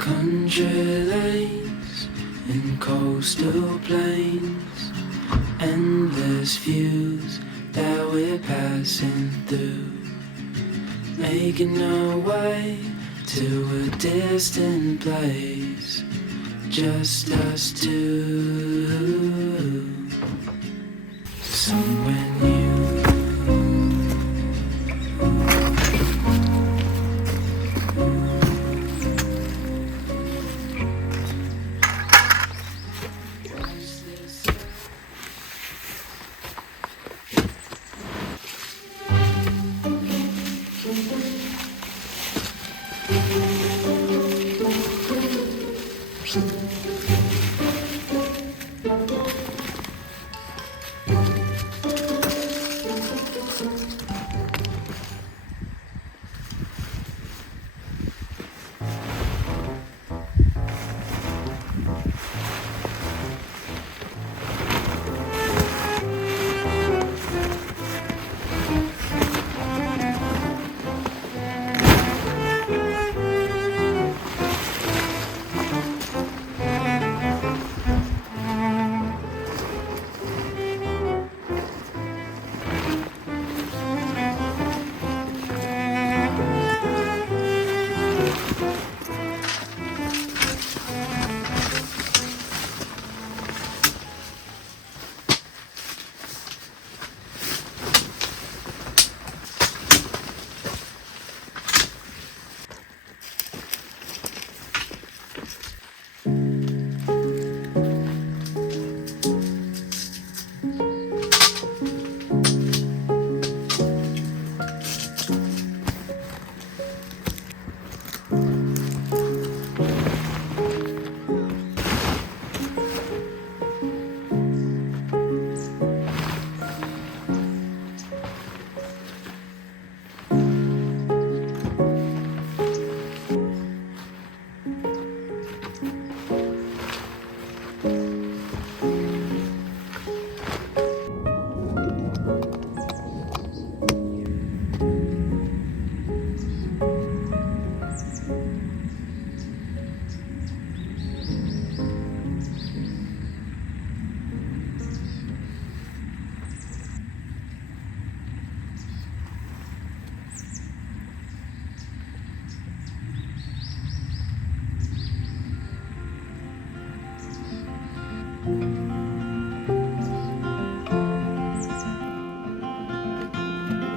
Country lanes and coastal plains, endless views that we're passing through, making our way to a distant place, just us two, somewhere new.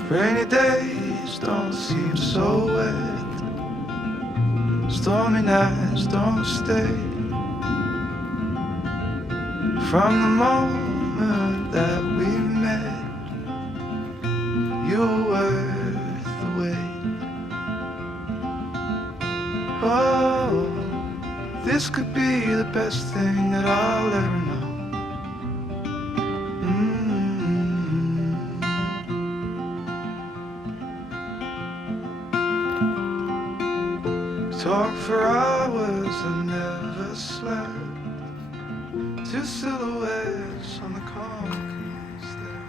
Rainy days don't seem so wet. Stormy nights don't stay. From the moment that we met, you were worth the wait. Oh, this could be the best thing that I'll ever know. Talk for hours and never slept. Two silhouettes on the concrete stairs.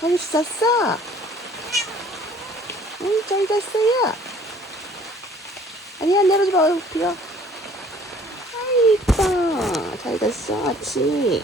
하루 잤어? 응, 잘 잤어요. 아니야, 내려오지 마. 비가. 아이, 이뻐. 잘 잤어, 아치.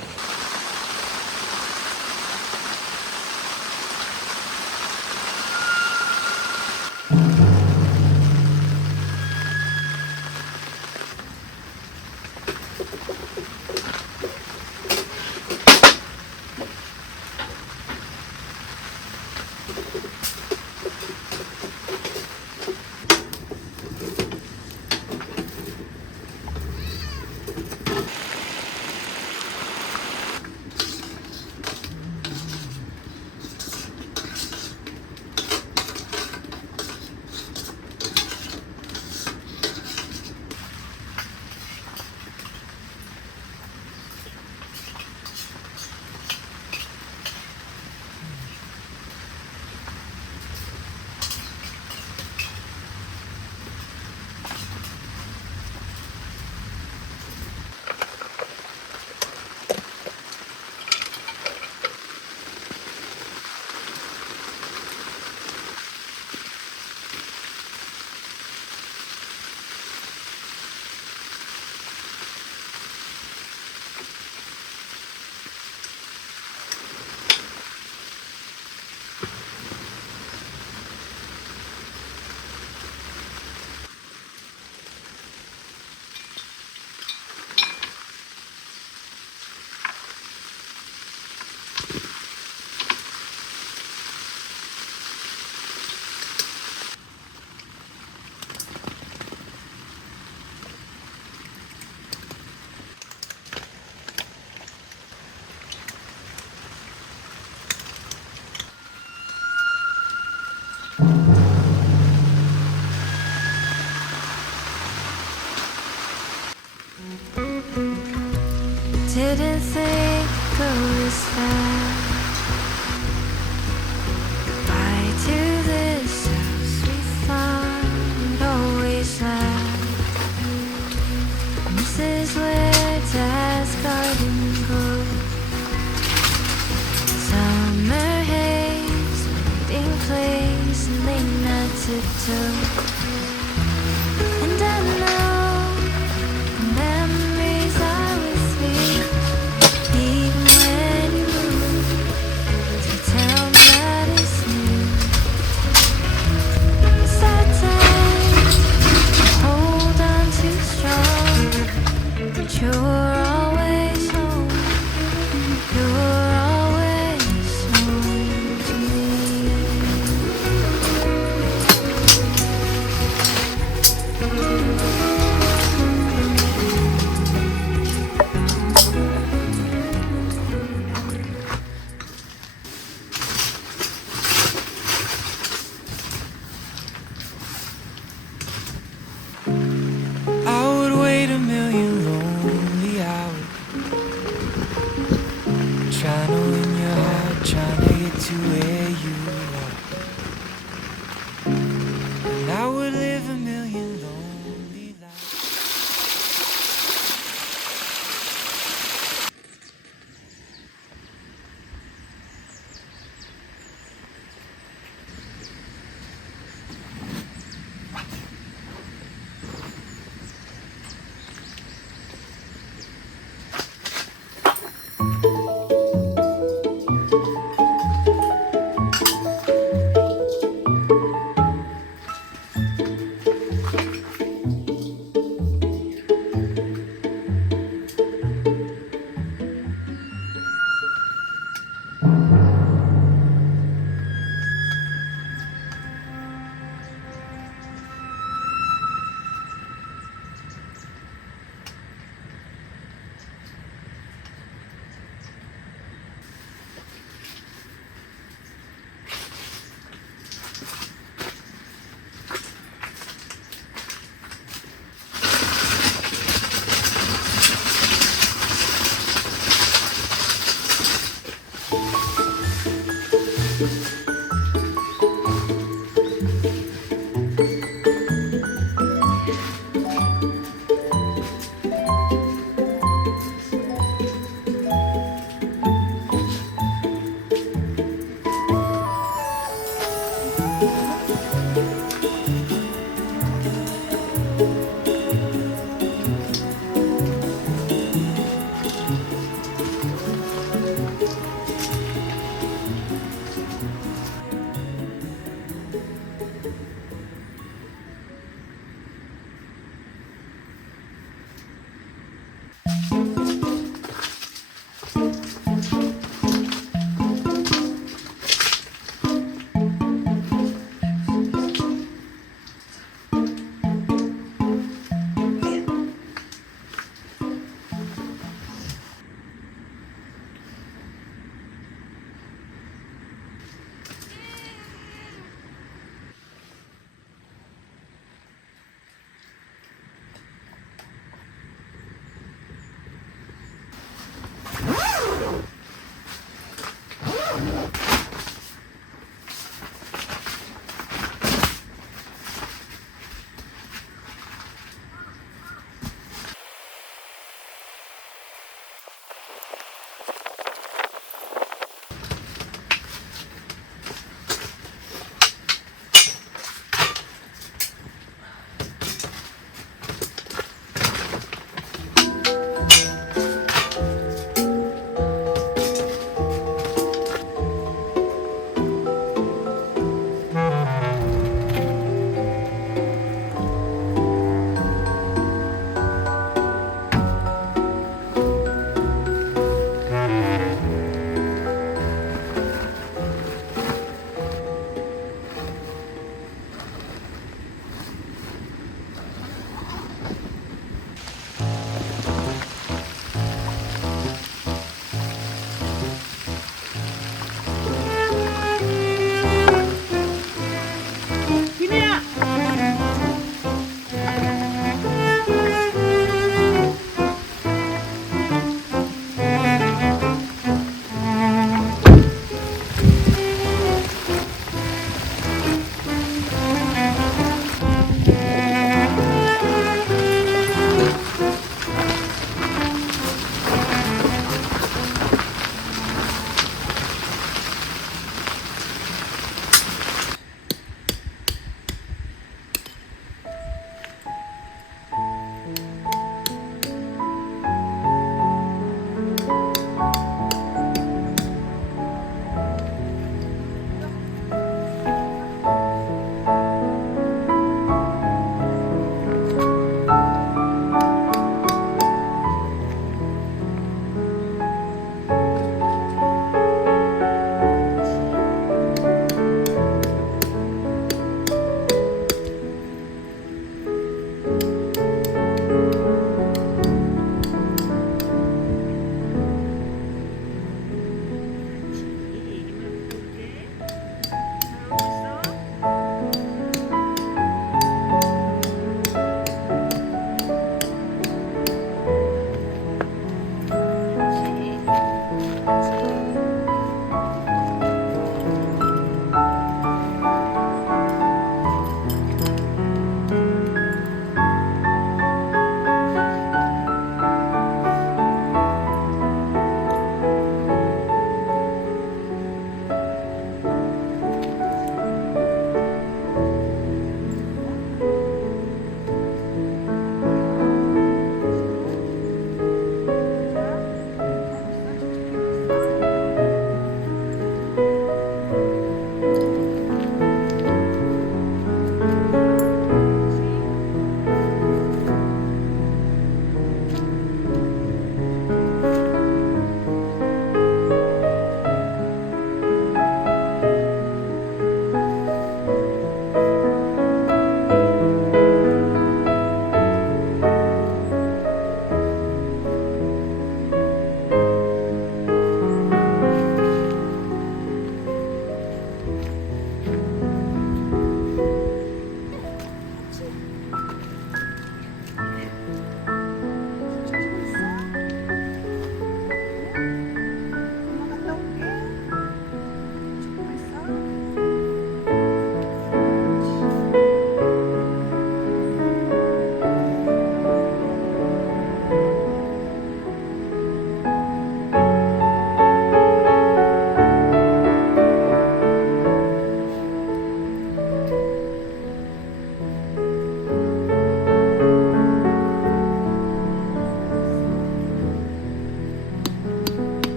Didn't think it go this fast. Goodbye to this house we thought would always last. This is where Dad's garden goes. Summer haze, waiting place, and late night tiptoe. And I know the memories are with me. Even when you move to tell me that it's new. It's that time to hold on too strong. But you're always home. You're always home to me. I would wait a million lonely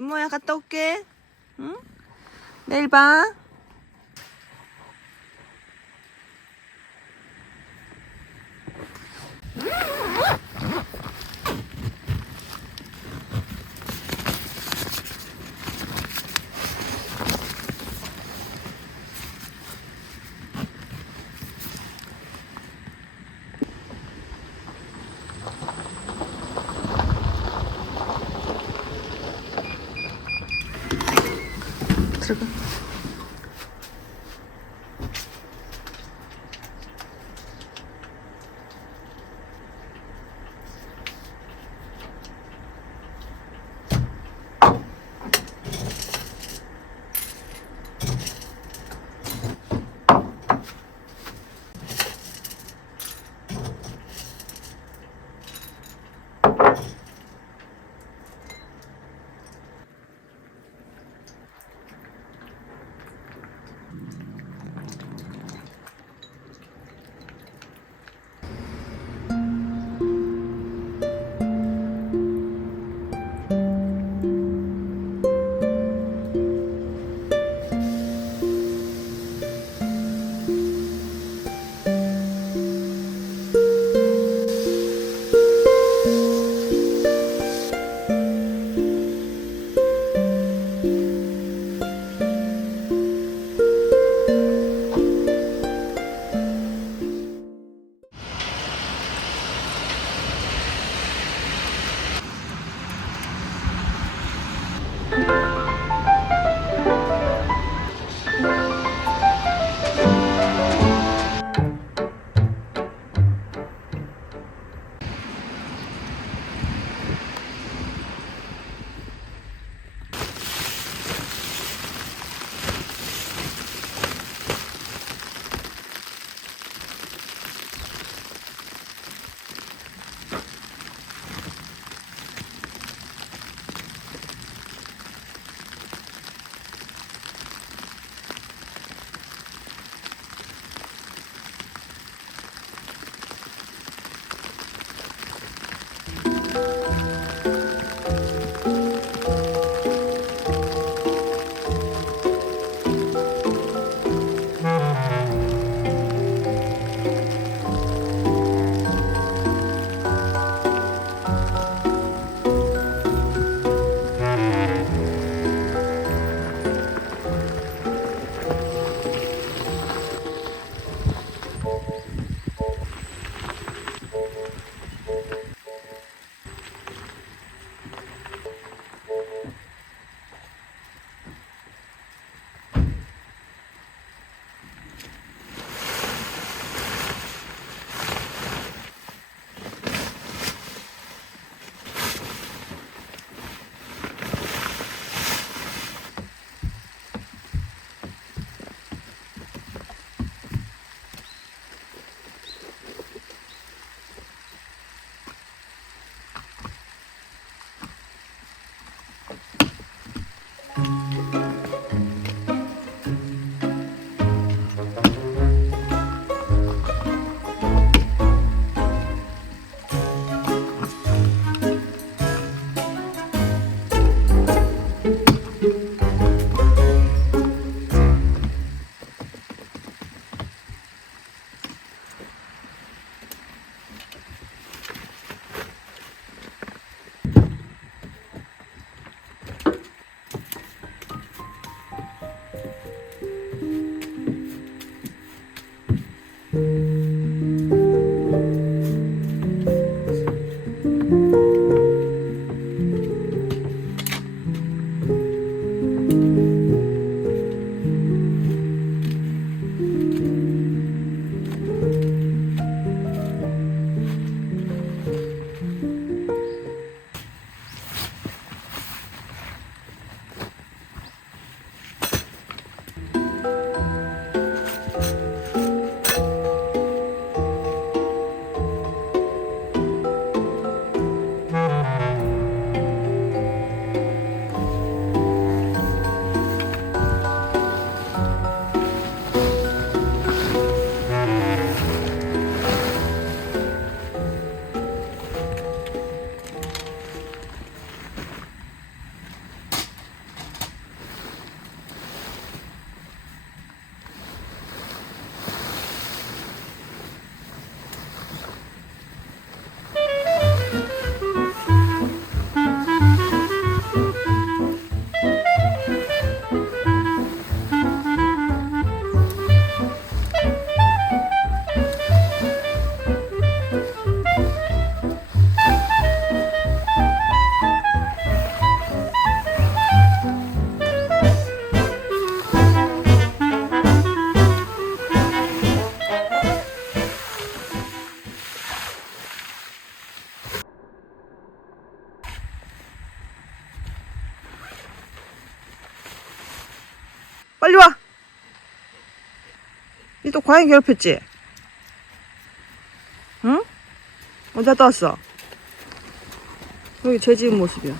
이모야 갔다 올게. 응? 내일 봐. 들어가. 빨리 와. 니 또 고양이 괴롭혔지? 응? 어디 갔다 왔어? 여기 제 집 모습이야.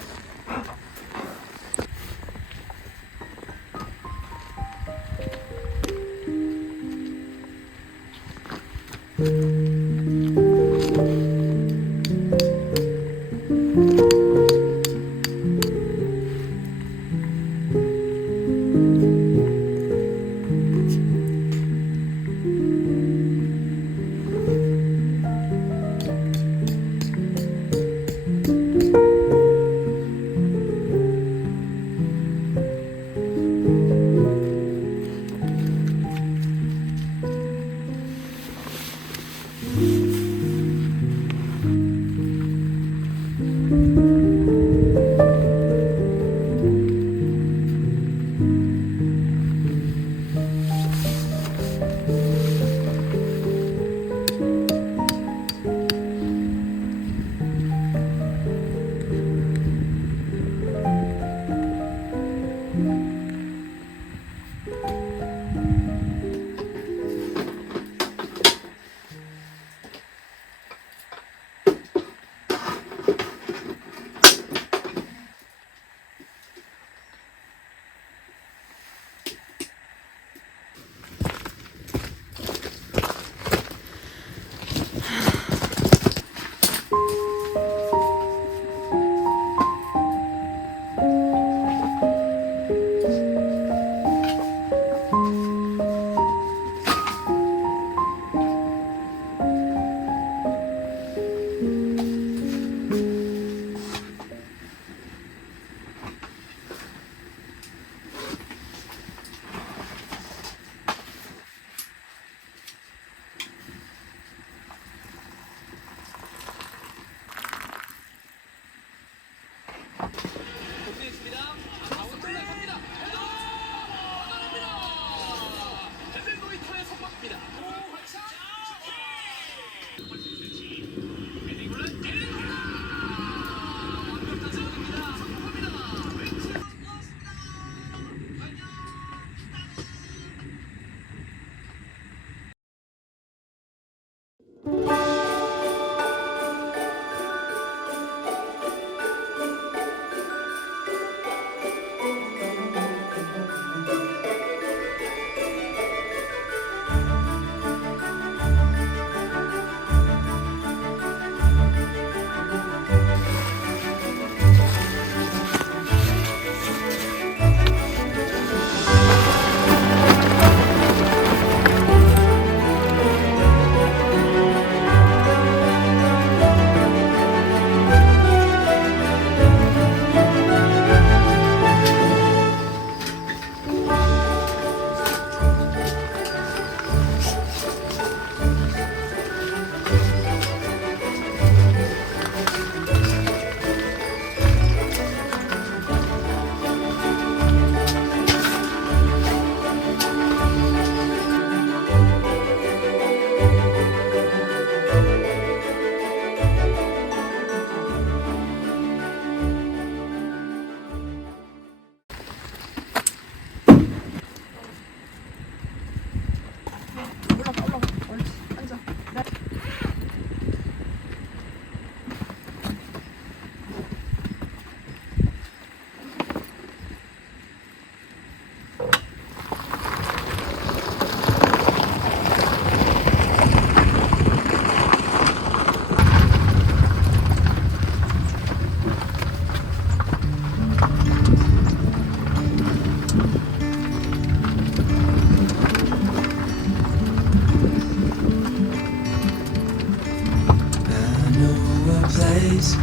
place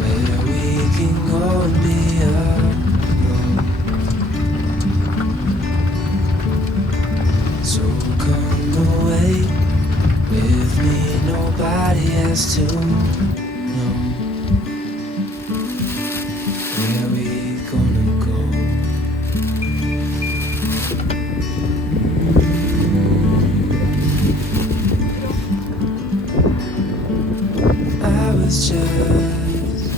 where we can go and be alone. So come away with me, nobody has to know where we gonna go. I was just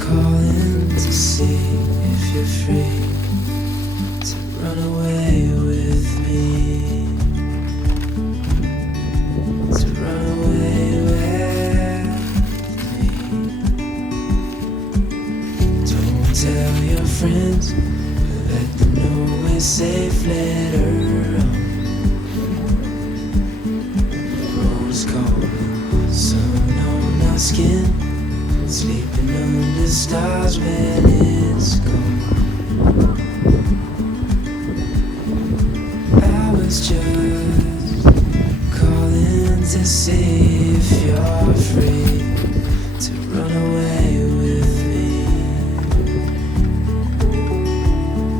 calling to see if you're free to run away with a safe letter. Rose cold, sun on our skin, sleeping under stars when it's gone. I was just calling to see if you're free to run away with me,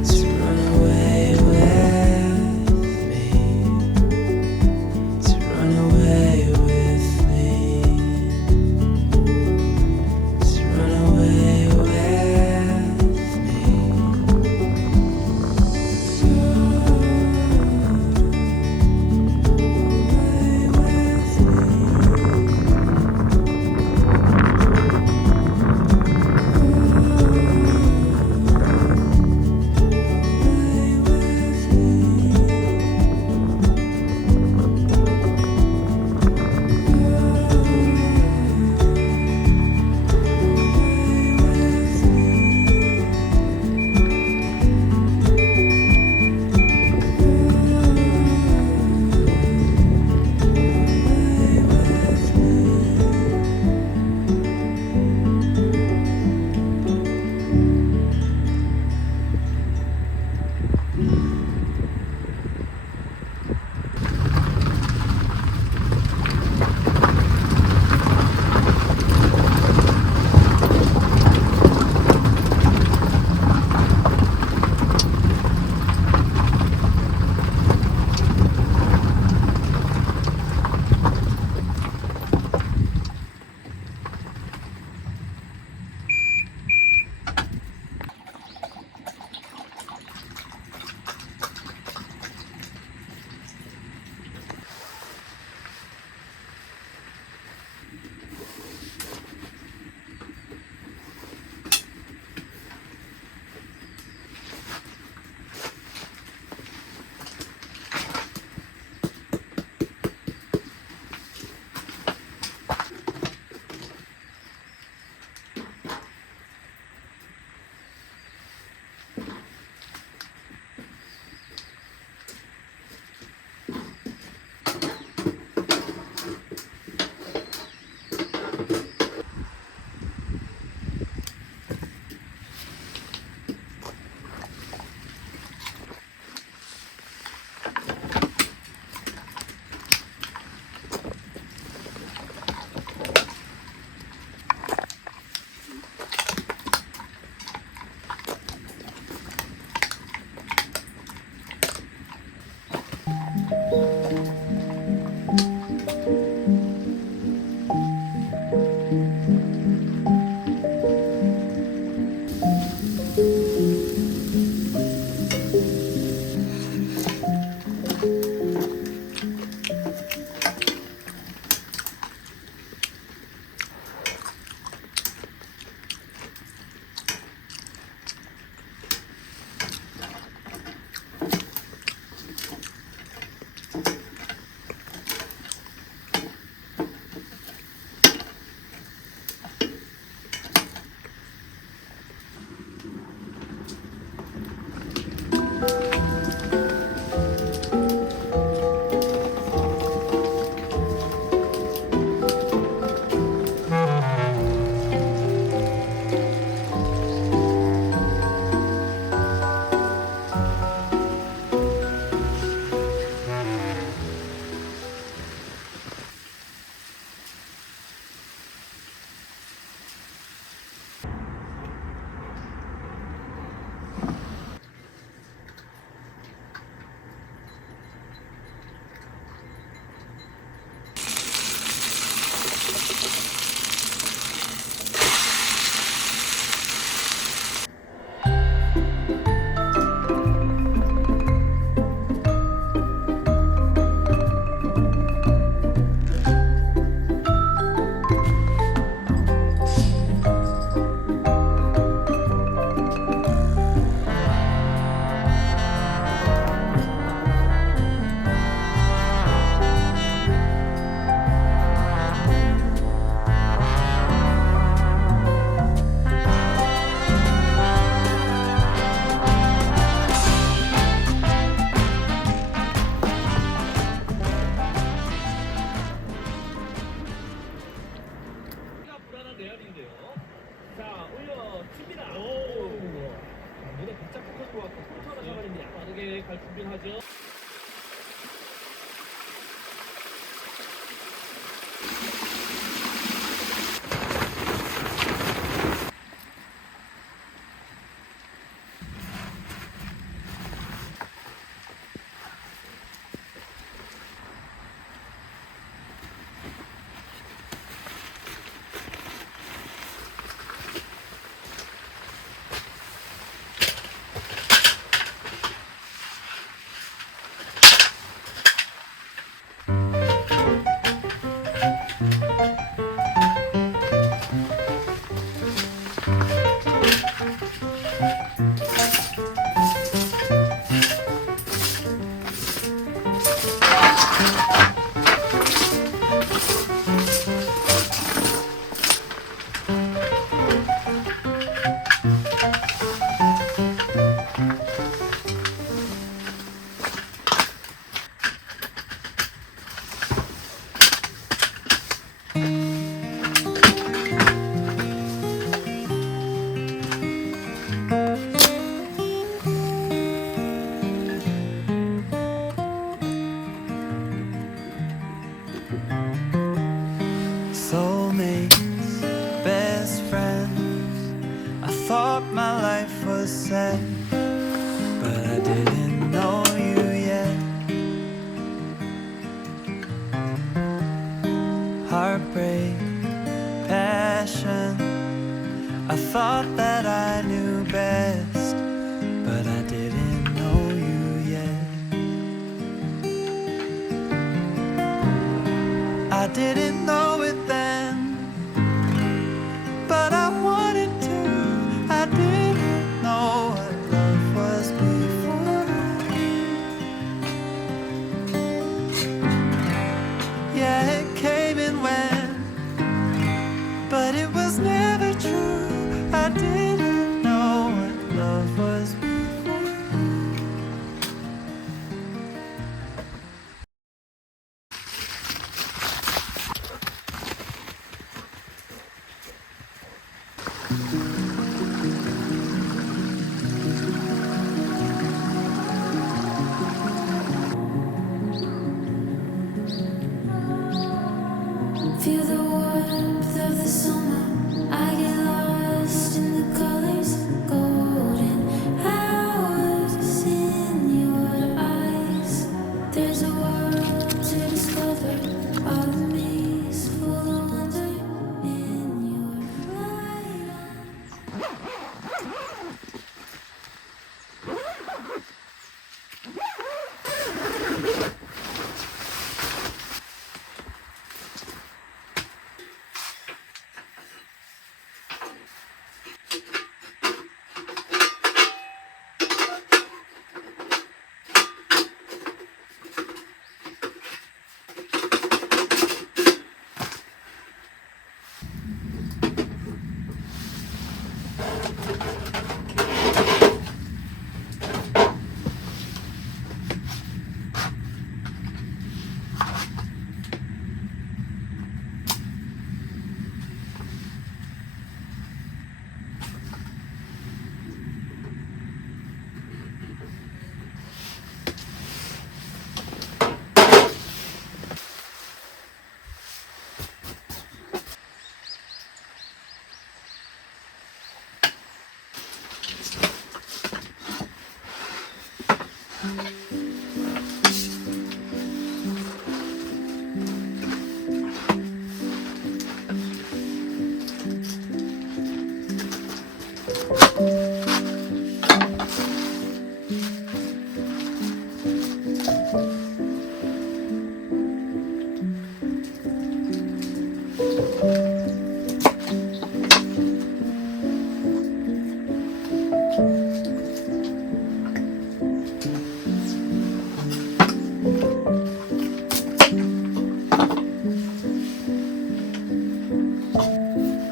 to run away with me, to run away with me, to run away with me. 네, 갈 준비는 하죠. Soulmates, best friends. I thought my life was set, but I didn't know you yet. Heartbreak, passion. I thought that I knew best, but I didn't know you yet. I didn't know it then, but I wanted to. I didn't know what love was before. Yeah, it came and went, but it was never true. I didn't know what love was before. Feel the warmth of the summer. I get lost in the colors, golden hours in your eyes. There's a world to discover, all of me's full of wonder in your light.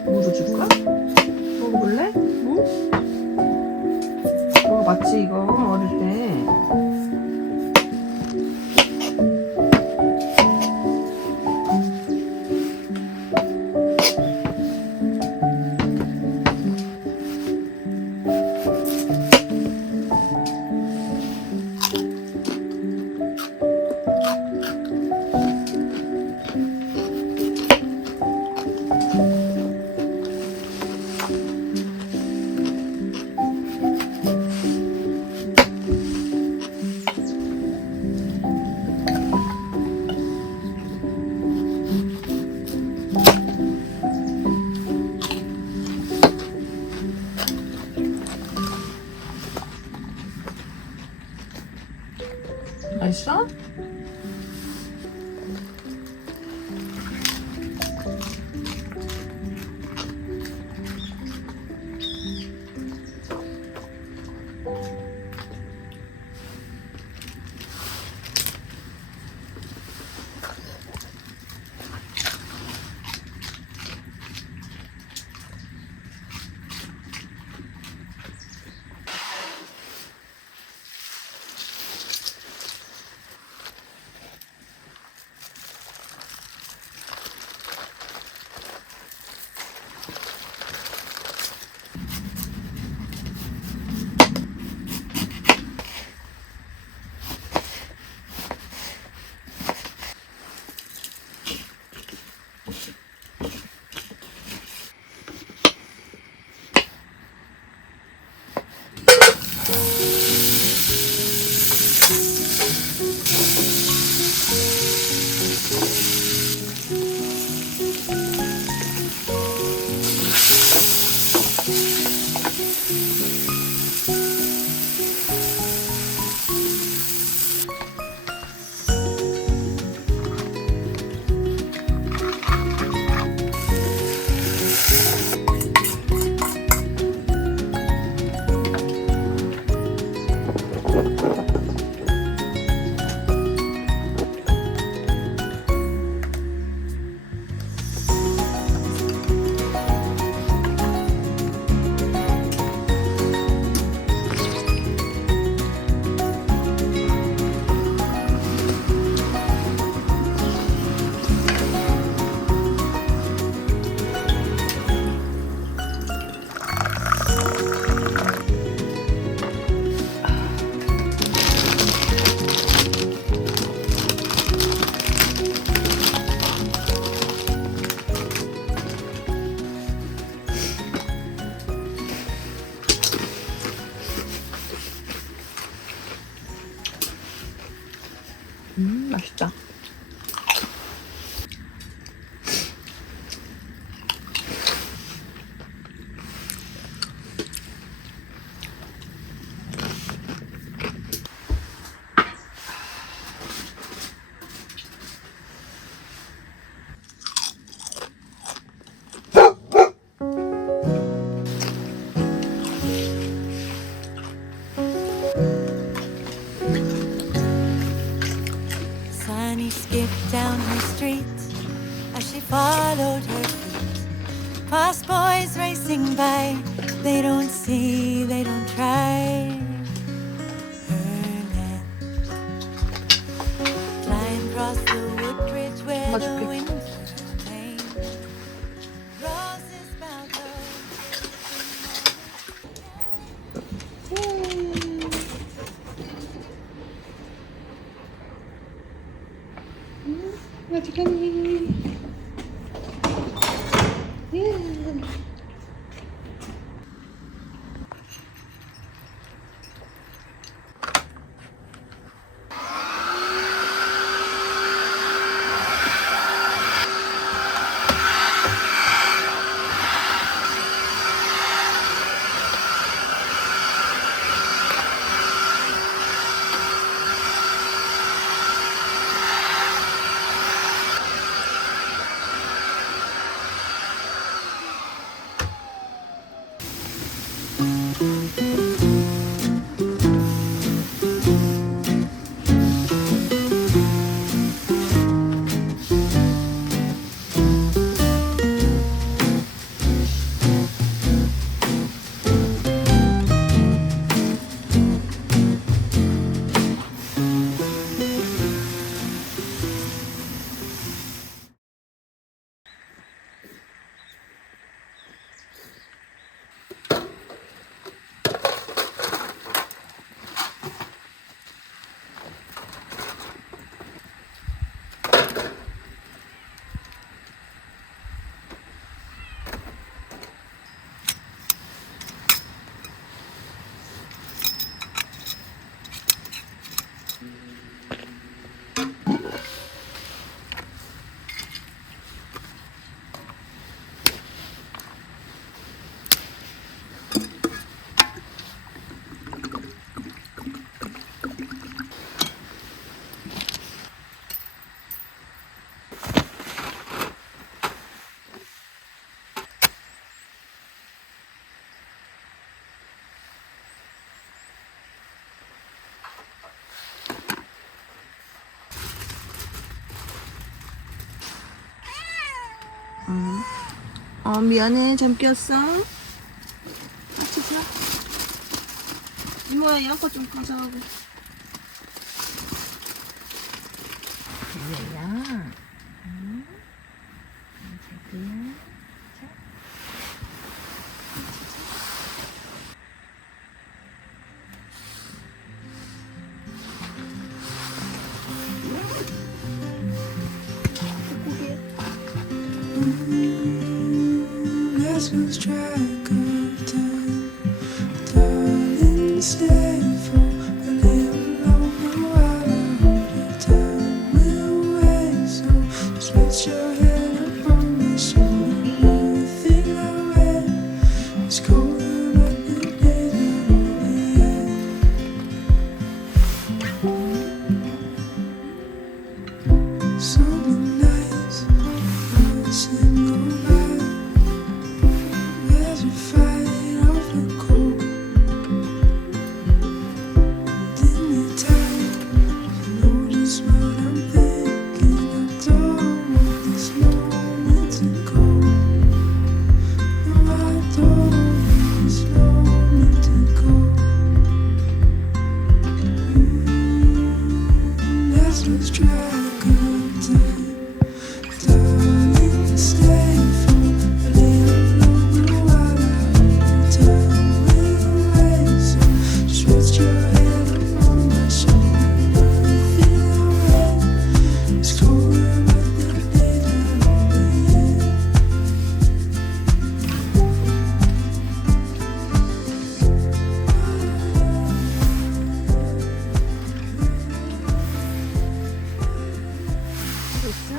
물을 줄까? 먹어볼래? 응? 어, 맞지 이거 어릴 때 맛있어? 맛있다. Sunny skipped down her street as she followed her feet. Past boys racing by, they don't see, they don't try. Her land. Climb across the woodbridge where the 맞을게. winter came. Roses bound her. 어떡하니? 미안해. 잠 꼈어. 같이 자. 이모야, 양껏 좀 가져가고. 얘야. 자기야. Let's lose track of time, darling. Stay for a little longer while I hold you down. We'll wait, so just put your head up on my shoulder. Everything I read is colder, but the days are only end. Summer nights, dancing go by. There's a fight off the cold. Didn't need time to know just what I'm thinking. I don't want this moment to go. No, I don't want this moment to go. Let's lose track of time. Darling, stay for a little longer while I hold you down. We'll wait, so just rest your head on my shoulder. Everything I read is colder, but the days are only end. 됐어?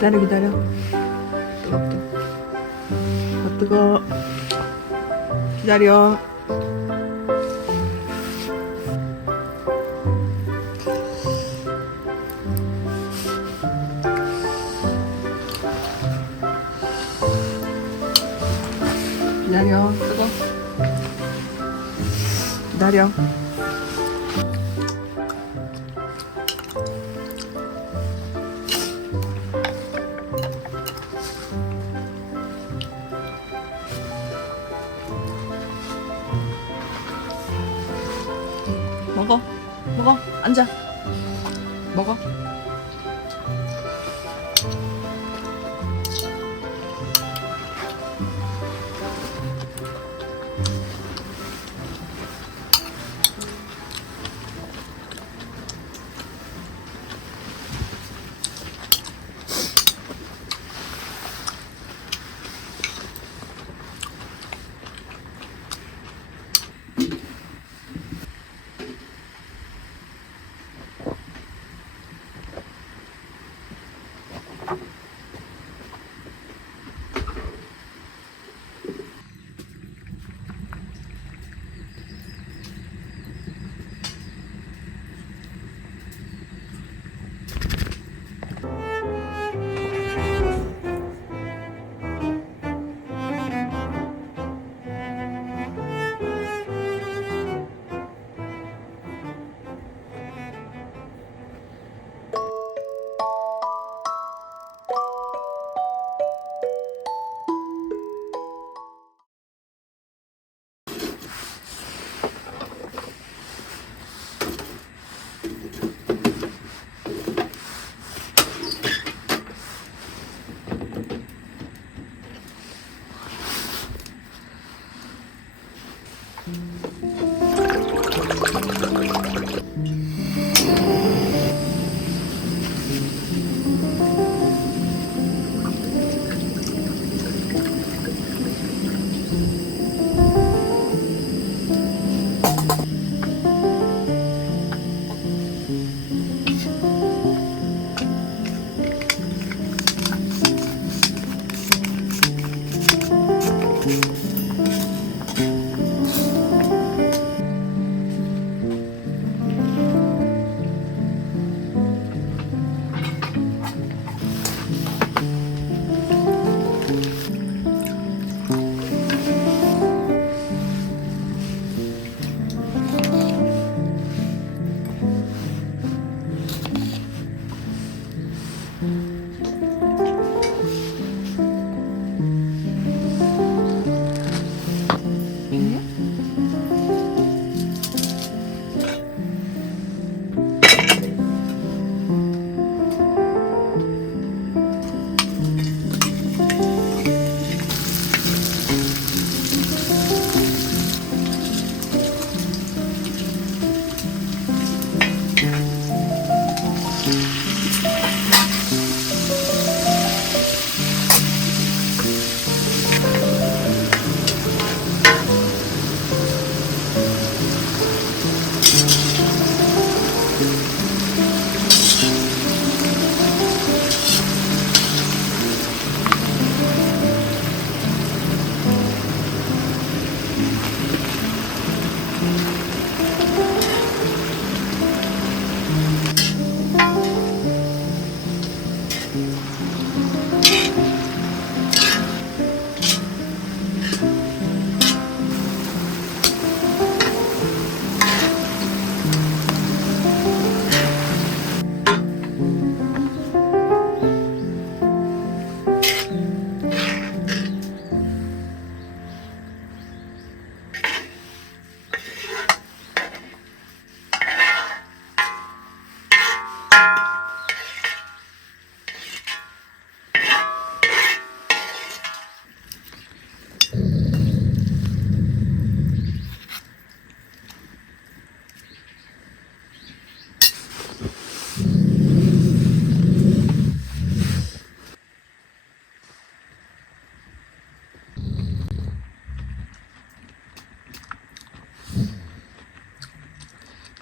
기다려 기다려. 뜨거. 기다려. 기다려. 뜨거. 기다려. 먹어. 앉아. 먹어.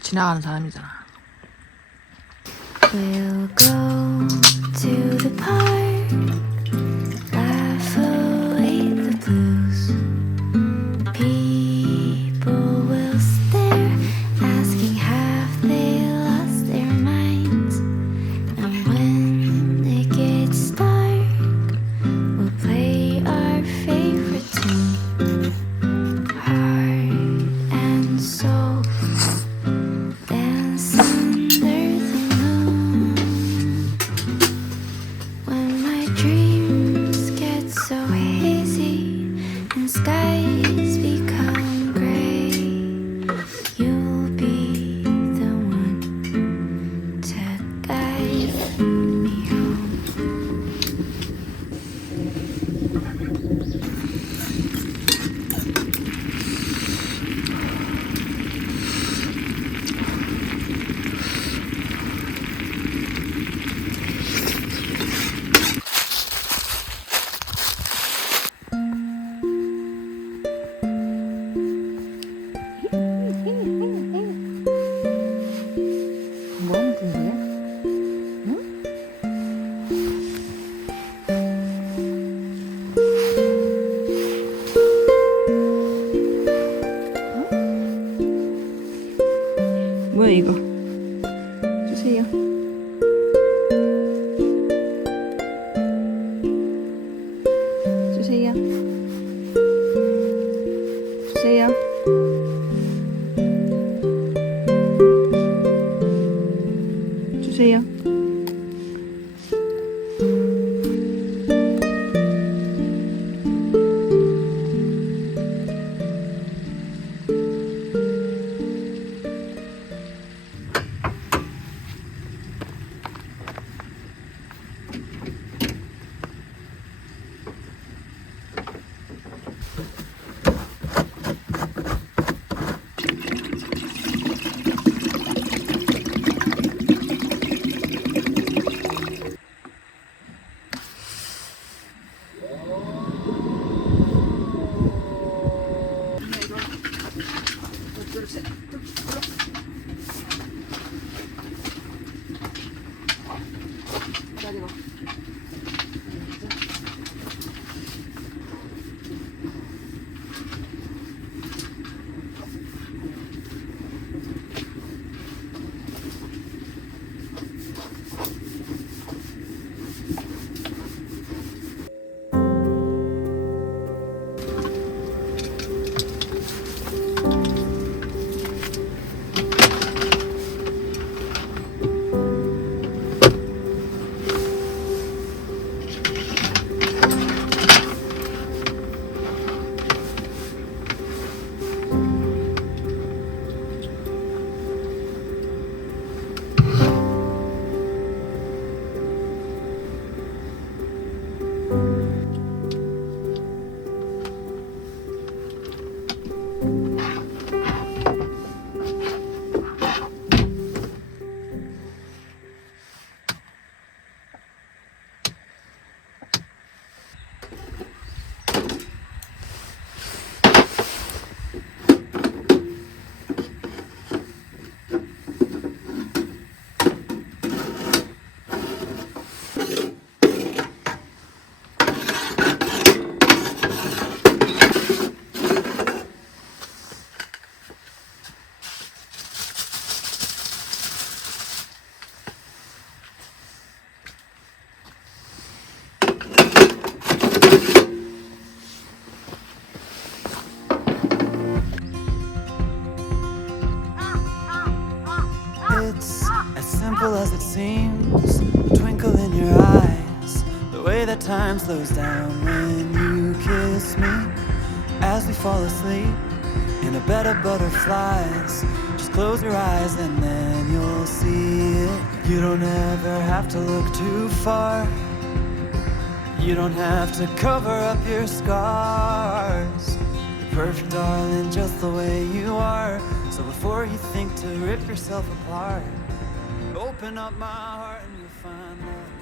지나가는 사람이잖아. We'll go to the park. that time slows down when you kiss me. As we fall asleep in a bed of butterflies, just close your eyes and then you'll see it. You don't ever have to look too far. You don't have to cover up your scars. You're perfect, darling, just the way you are. So before you think to rip yourself apart, open up my heart and you'll find love.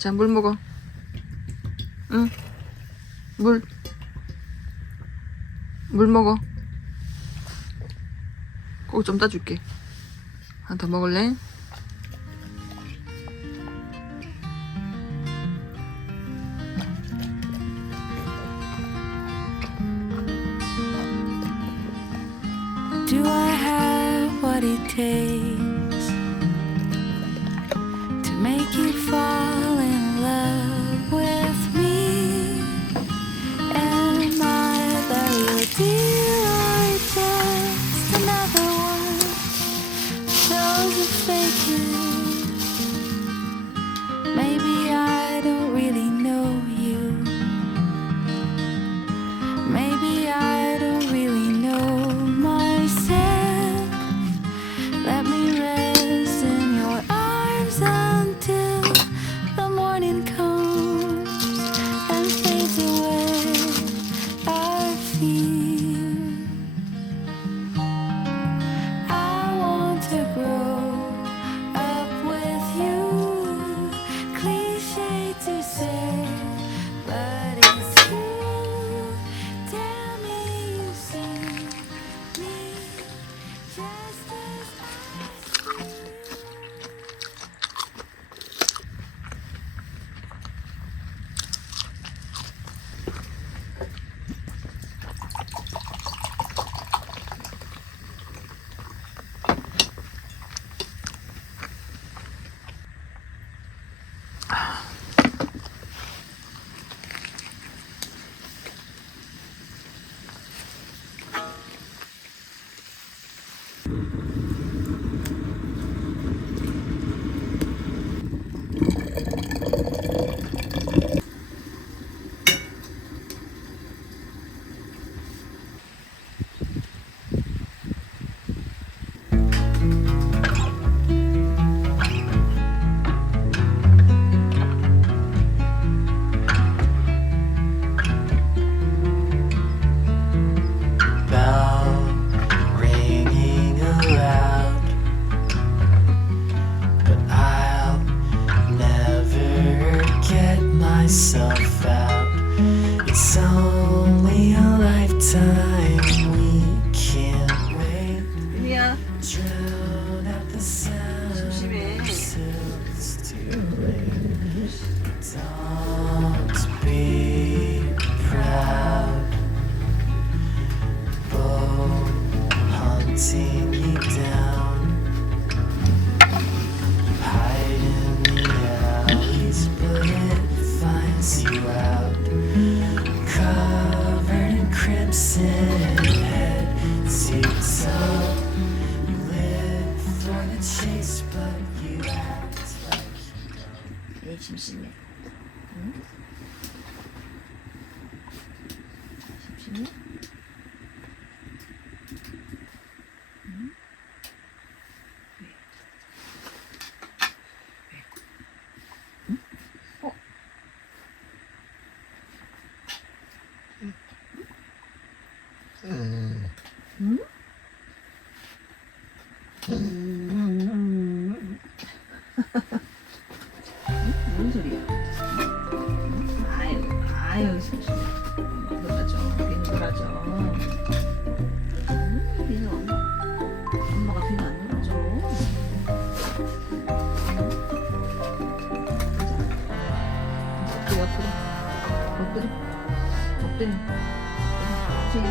자, 물 먹어. 응. 물 먹어. 꼭 좀 따줄게. 하나 더 먹을래? Do I have what it takes to make you fall in love with me? Am I the real deal or just another one of those who fake it? Maybe I don't really know you. Maybe I don't really know myself. Let me rest in your arms until the morning comes and fades away our fear. I want to grow up with you. Cliche to say, but it's true. Tell me you see me just as I see you. Bell ringing aloud, but I'll never get myself out. It's only a lifetime, we can't wait. 민이야, Drown out the sound 조심해. till it's too late. Don't be proud. Bull hunting you down. Hide in the alleys, but it finds you out. Covered in crimson, head to toe. You live for the chase, but you act like you don't. 얘 심심해. 응? 심심해? 응? 왜? 응? 어? 응? 뭔 소리야? 아유, 심심해. 놀아줘, 괜히 놀아줘. 괜히 엄마가 괜히 안 놀아줘. 엎드려, 엎드려. 엎드려. 엎드려.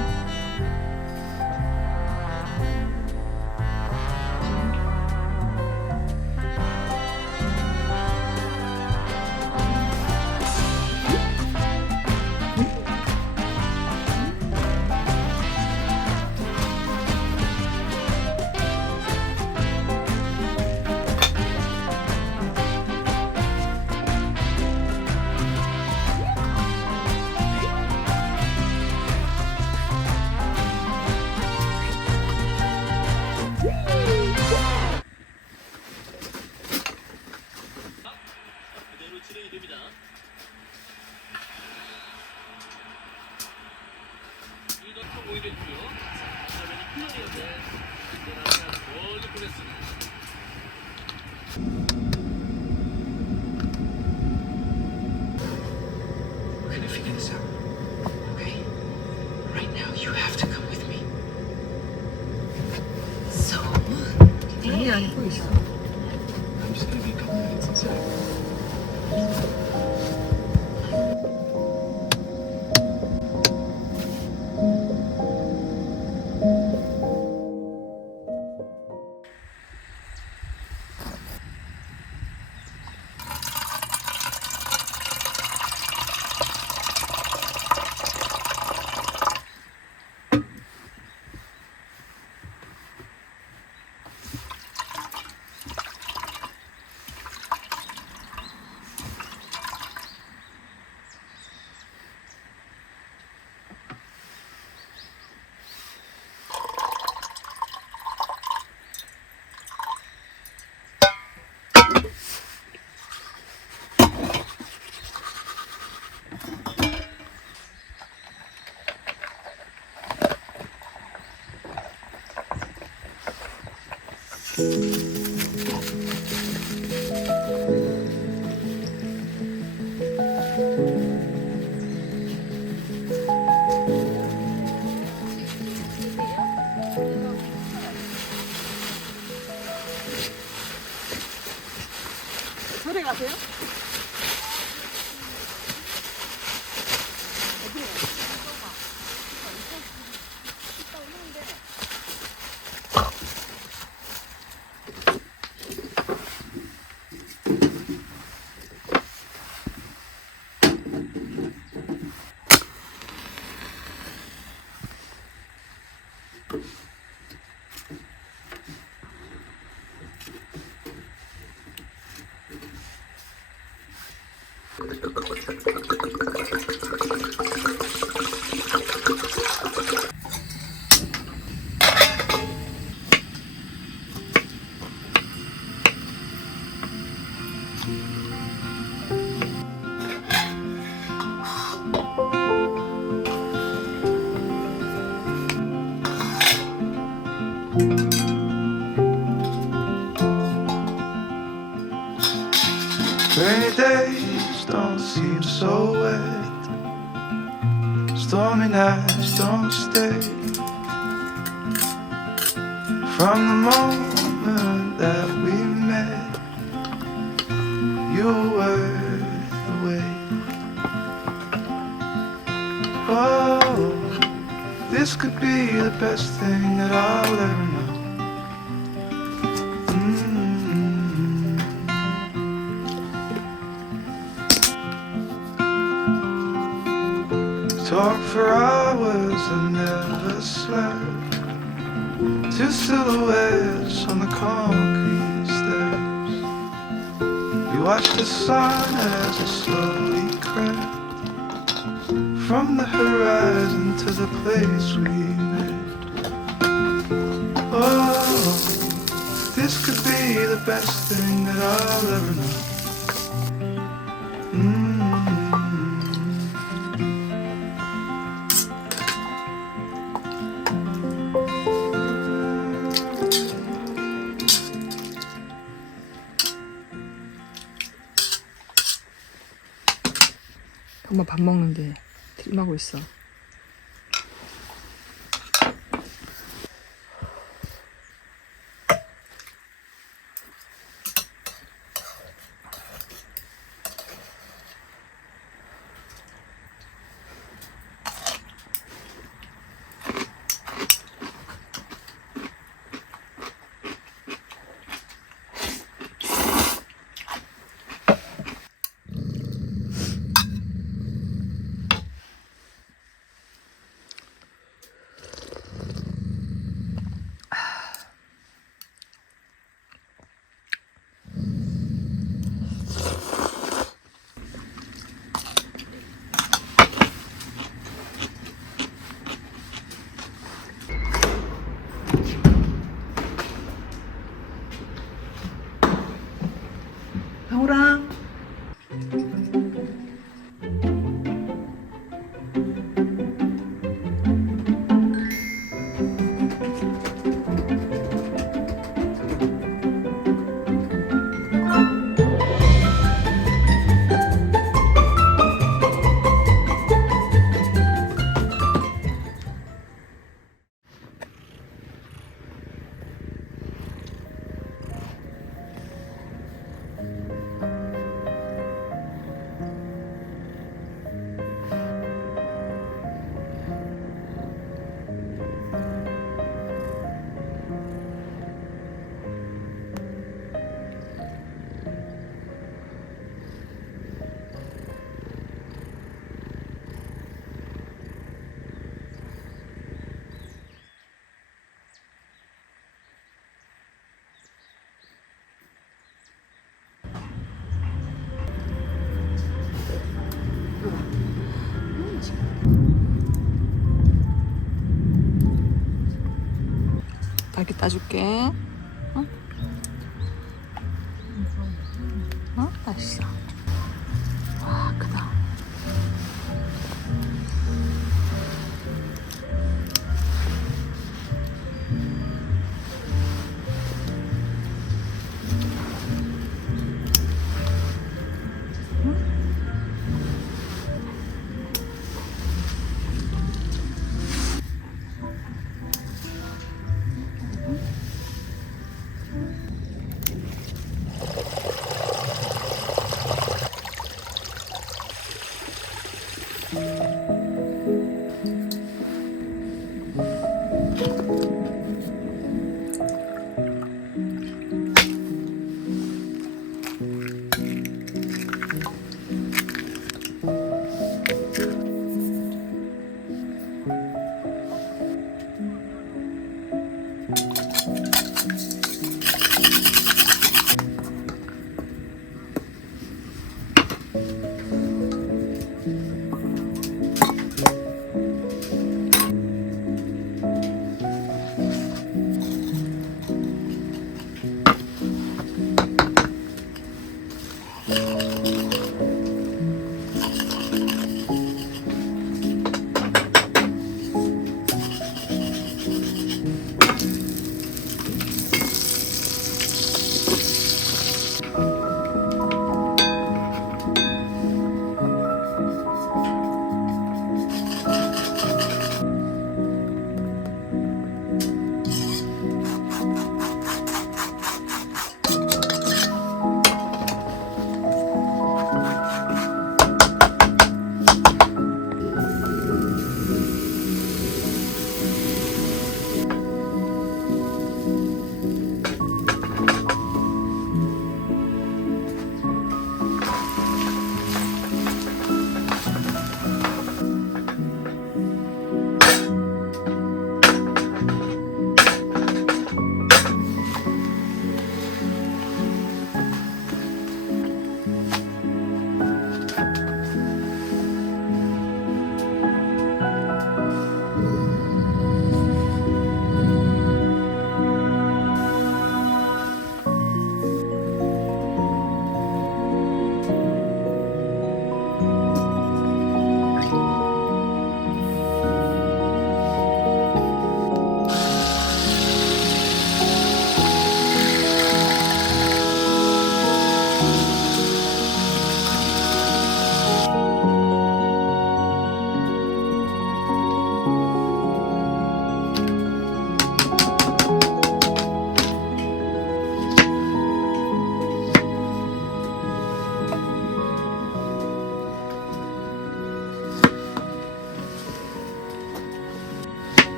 You have to come with me. So, 일이 아니고 있어. I'm just gonna be a couple minutes inside. 절에 가세요? Rainy days don't seem so wet. Stormy nights don't stay. From the moment that we met, you were worth the wait. Oh, this could be the best thing that I'll ever know. Talk for hours and never slept. Two silhouettes on the concrete steps. We watched the sun as it slowly crept from the horizon to the place we met. Oh, this could be the best thing that I'll ever know. 엄마 밥 먹는데 트림하고 있어. 형우랑 갈게 따줄게. 어? 어? 맛있어. 와, 크다.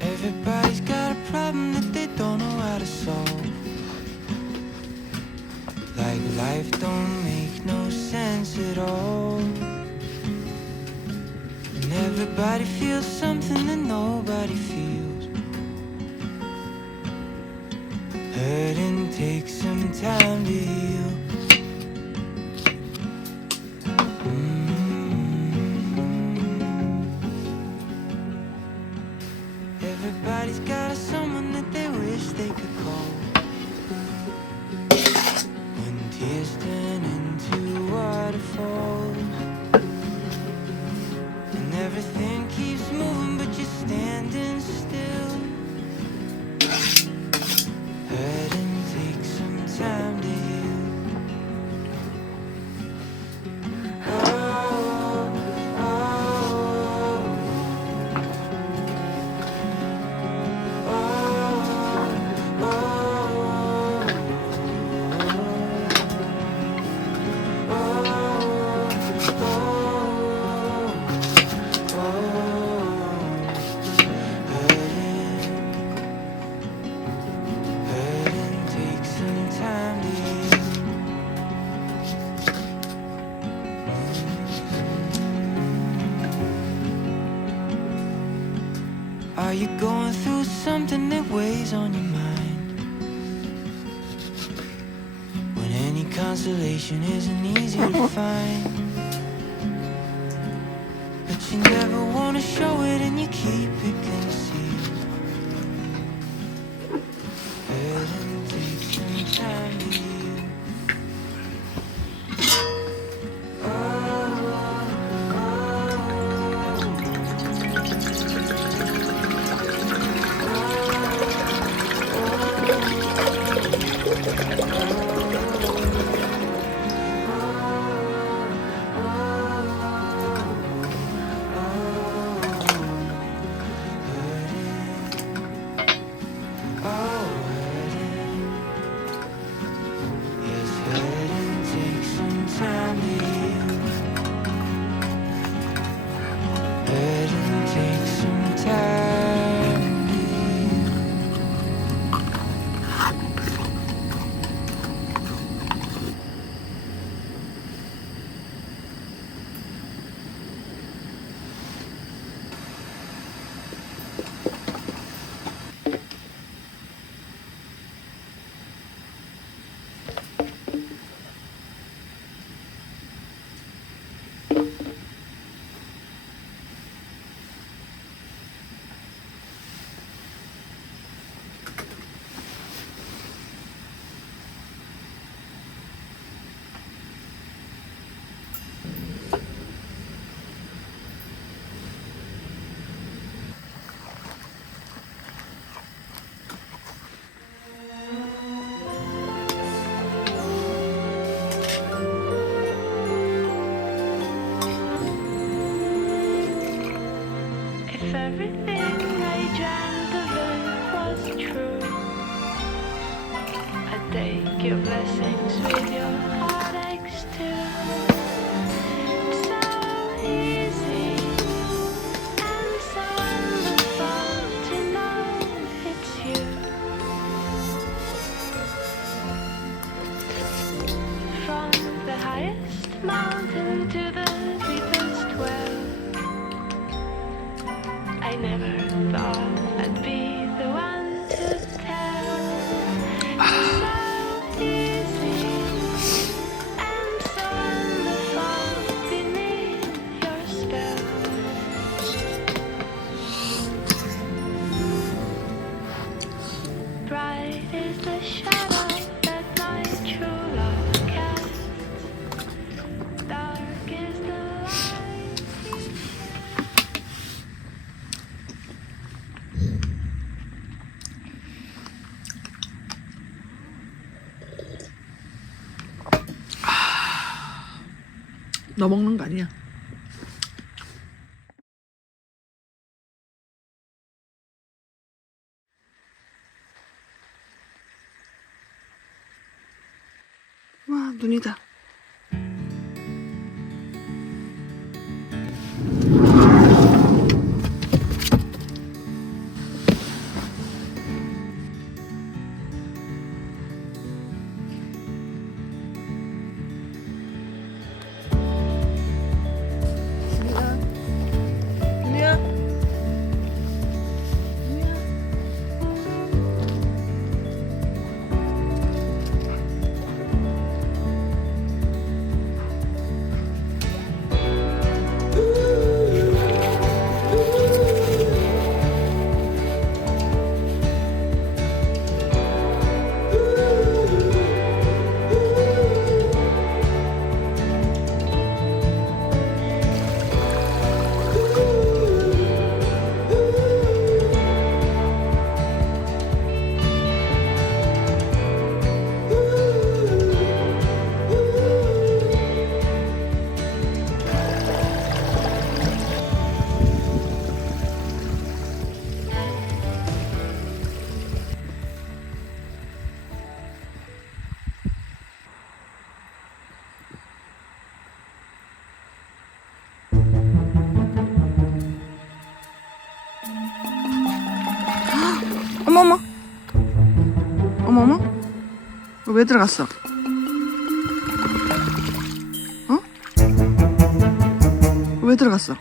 Everybody's got a problem that they don't know how to solve. Like life don't make no sense at all. And everybody feels something that nobody feels. Hurting takes some time to heal. Everybody's got someone that they wish they could call. When tears turn into waterfalls, and everything keeps moving but you're standing still. Hurting takes some time to heal. Are you going through something that weighs on your mind? When any consolation isn't easy to find, but you never wanna show it and you keep it concealed. Hurting takes some time to heal. Yes, hurting takes some time to heal. Hurting takes some time to heal. If everything I dreamt of it was true, I'd take your blessings with your heartaches too. It's so easy and so wonderful to know it's you. From the highest mountain to the deepest well, I never thought I'd be the one to tell. It's so easy and so wonderful beneath your spell. Bright is the shadow that my true love casts. Dark is the light. 너 먹는 거 아니야? 와, 눈이다. 눈이야. 어머머. 어머머. 왜 들어갔어? 어? 왜 들어갔어?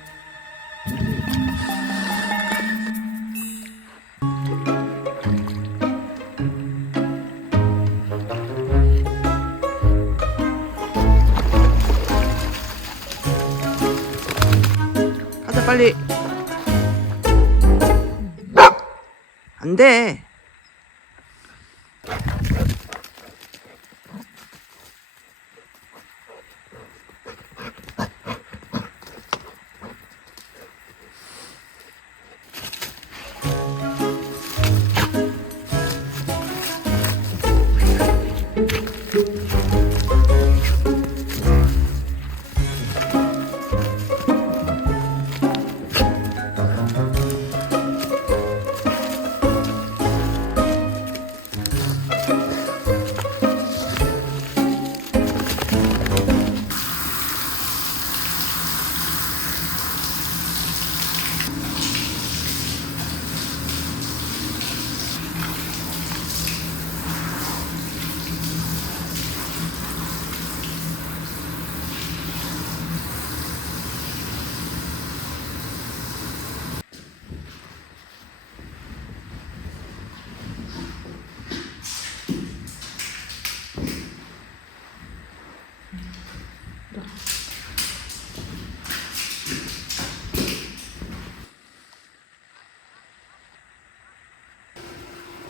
빨리. 안 돼.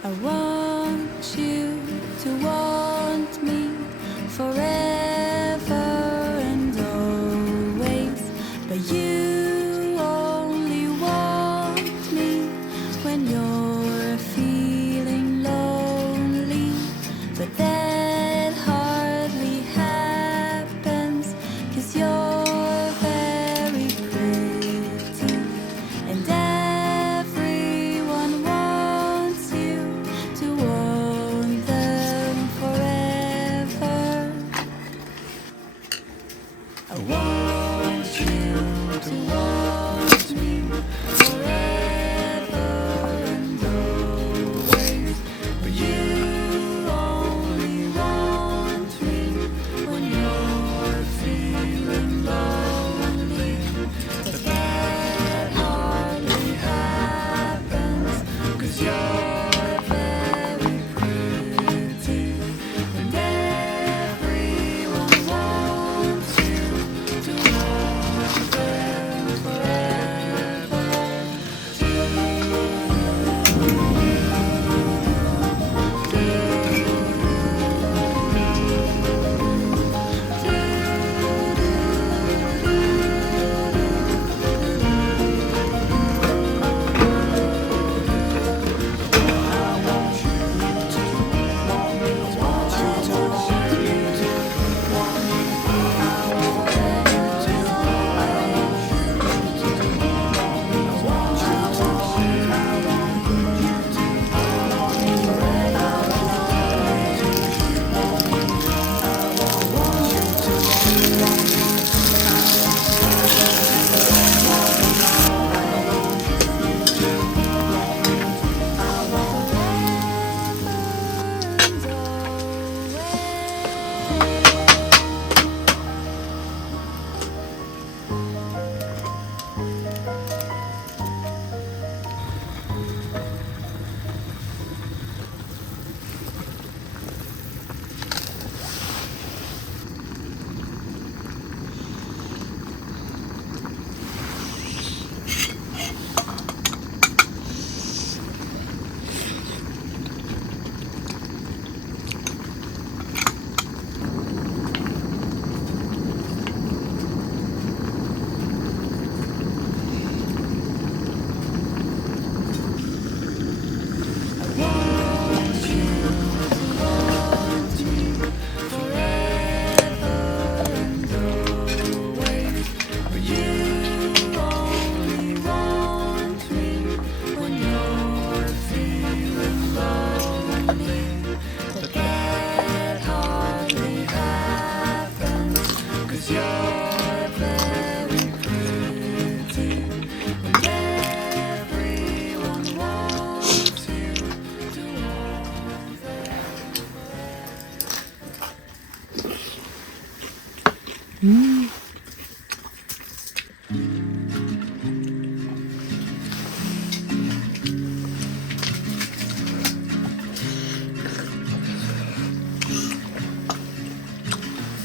I want you to want me forever and always, but you only want me when you're feeling lonely. But that hardly happens, 'cause you're very pretty, and everyone wants you to want them forever. I want you to want me forever and always, but you only want me when you're feeling lonely. But that hardly happens, 'cause you're very pretty, and everyone wants you to want them forever.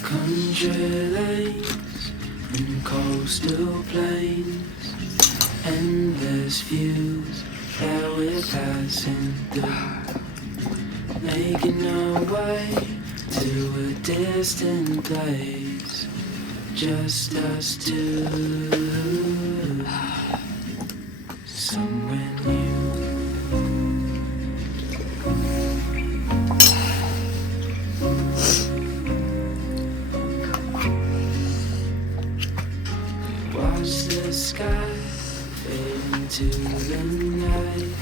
Country lanes and coastal plains, endless views that we're passing through, making our way to a distant place, just us two, somewhere new. Watch the sky fade into the night.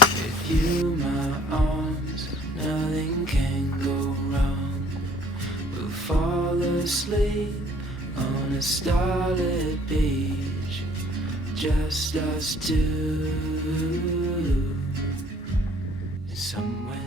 With you, my arms, nothing can go wrong. We'll fall asleep on a starlit beach, just us two, somewhere.